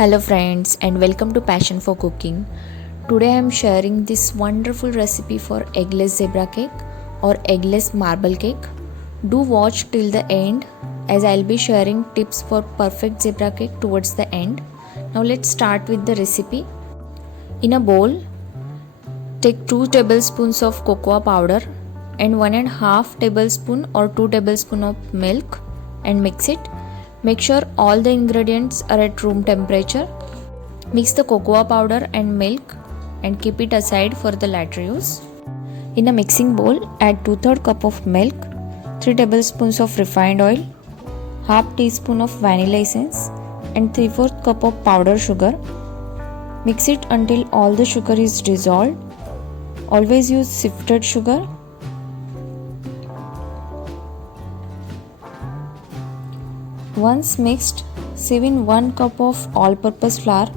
Hello friends and welcome to Passion for Cooking. Today I am sharing this wonderful recipe for eggless zebra cake or eggless marble cake. Do watch till the end as I'll be sharing tips for perfect zebra cake towards the end. Now let's start with the recipe. In a bowl, take 2 tablespoons of cocoa powder and 1.5 tablespoon or 2 tablespoon of milk and mix it. Make sure all the ingredients are at room temperature. Mix the cocoa powder and milk and keep it aside for the later use. In a mixing bowl, add 2/3 cup of milk, 3 tablespoons of refined oil, half teaspoon of vanilla essence and 3/4 cup of powdered sugar. Mix it until all the sugar is dissolved. Always use sifted sugar. Once mixed, sieve in 1 cup of all-purpose flour,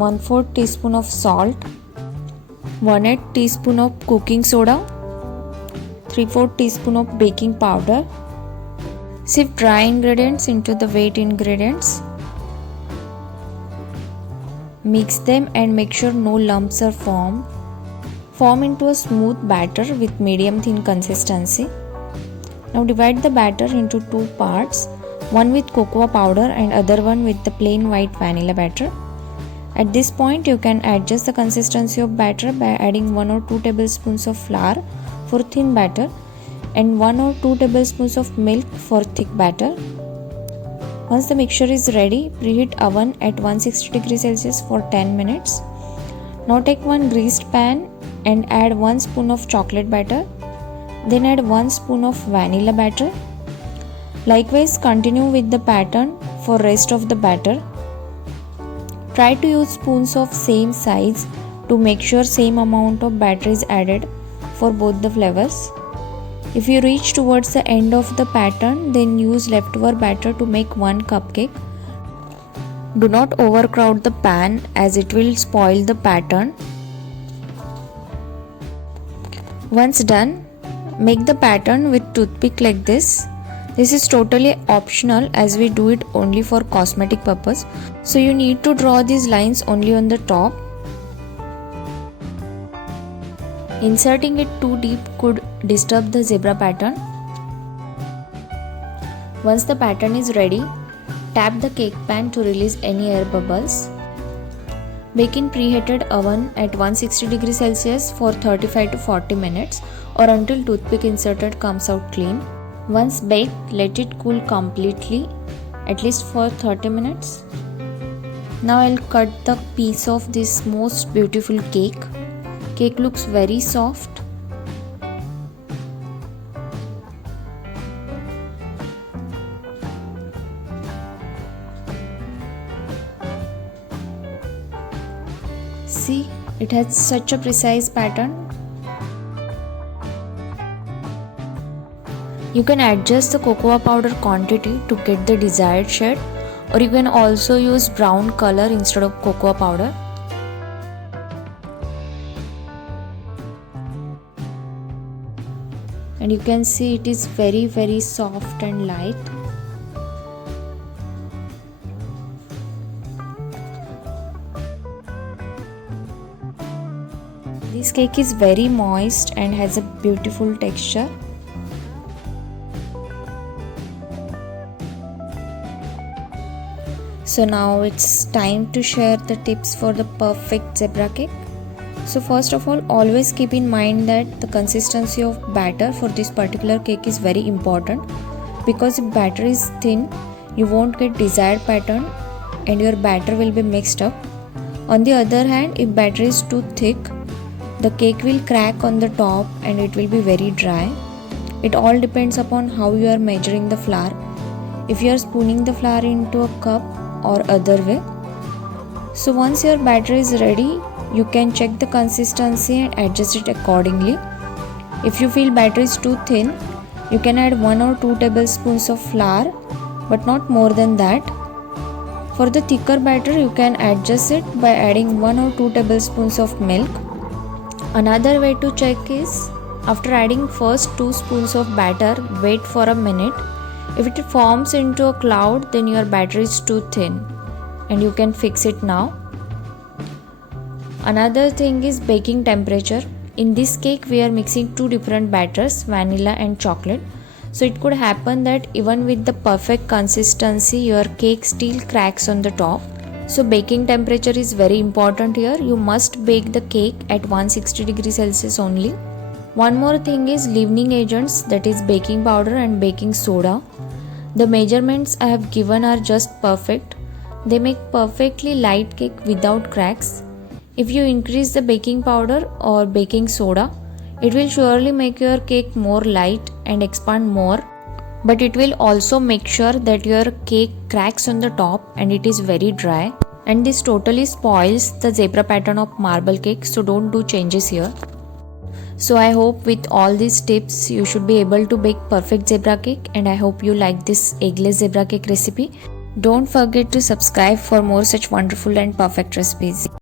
1/4 teaspoon of salt, 1/8 teaspoon of cooking soda, 3/4 teaspoon of baking powder. Sieve dry ingredients into the wet ingredients. Mix them and make sure no lumps are formed. Form into a smooth batter with medium thin consistency. Now divide the batter into 2 parts. One with cocoa powder and other one with the plain white vanilla batter. At this point you can adjust the consistency of batter by adding 1 or 2 tablespoons of flour for thin batter and 1 or 2 tablespoons of milk for thick batter. Once the mixture is ready, preheat oven at 160 degrees Celsius for 10 minutes. Now take one greased pan and add 1 spoon of chocolate batter. Then add 1 spoon of vanilla batter. Likewise, continue with the pattern for rest of the batter. Try to use spoons of same size to make sure same amount of batter is added for both the flavors. If you reach towards the end of the pattern, then use leftover batter to make one cupcake. Do not overcrowd the pan as it will spoil the pattern. Once done, make the pattern with toothpick like this. This is totally optional as we do it only for cosmetic purpose. So you need to draw these lines only on the top. Inserting it too deep could disturb the zebra pattern. Once the pattern is ready, tap the cake pan to release any air bubbles. Bake in preheated oven at 160 degrees Celsius for 35 to 40 minutes or until toothpick inserted comes out clean. Once baked, let it cool completely, at least for 30 minutes. Now I'll cut the piece of this most beautiful cake. Cake looks very soft. See, it has such a precise pattern. You can adjust the cocoa powder quantity to get the desired shade, or you can also use brown color instead of cocoa powder. And you can see it is very soft and light. This cake is very moist and has a beautiful texture. So now it's time to share the tips for the perfect zebra cake. So first of all, always keep in mind that the consistency of batter for this particular cake is very important, because if batter is thin, you won't get desired pattern and your batter will be mixed up. On the other hand, if batter is too thick, the cake will crack on the top and it will be very dry. It all depends upon how you are measuring the flour. If you are spooning the flour into a cup or other way. So once your batter is ready, you can check the consistency and adjust it accordingly. If you feel batter is too thin, you can add 1 or 2 tablespoons of flour, but not more than that. For the thicker batter, you can adjust it by adding 1 or 2 tablespoons of milk. Another way to check is, after adding first 2 spoons of batter, wait for a minute. If it forms into a cloud, then your batter is too thin. and you can fix it now. Another thing is baking temperature. In this cake we are mixing two different batters, vanilla and chocolate. So it could happen that even with the perfect consistency, your cake still cracks on the top. So baking temperature is very important here. You must bake the cake at 160 degrees Celsius only. One more thing is leavening agents, that is baking powder and baking soda. The measurements I have given are just perfect. They make perfectly light cake without cracks. If you increase the baking powder or baking soda, it will surely make your cake more light and expand more, but it will also make sure that your cake cracks on the top and it is very dry, and this totally spoils the zebra pattern of marble cake, so don't do changes here. So I hope with all these tips you should be able to bake perfect zebra cake, and I hope you like this eggless zebra cake recipe. Don't forget to subscribe for more such wonderful and perfect recipes.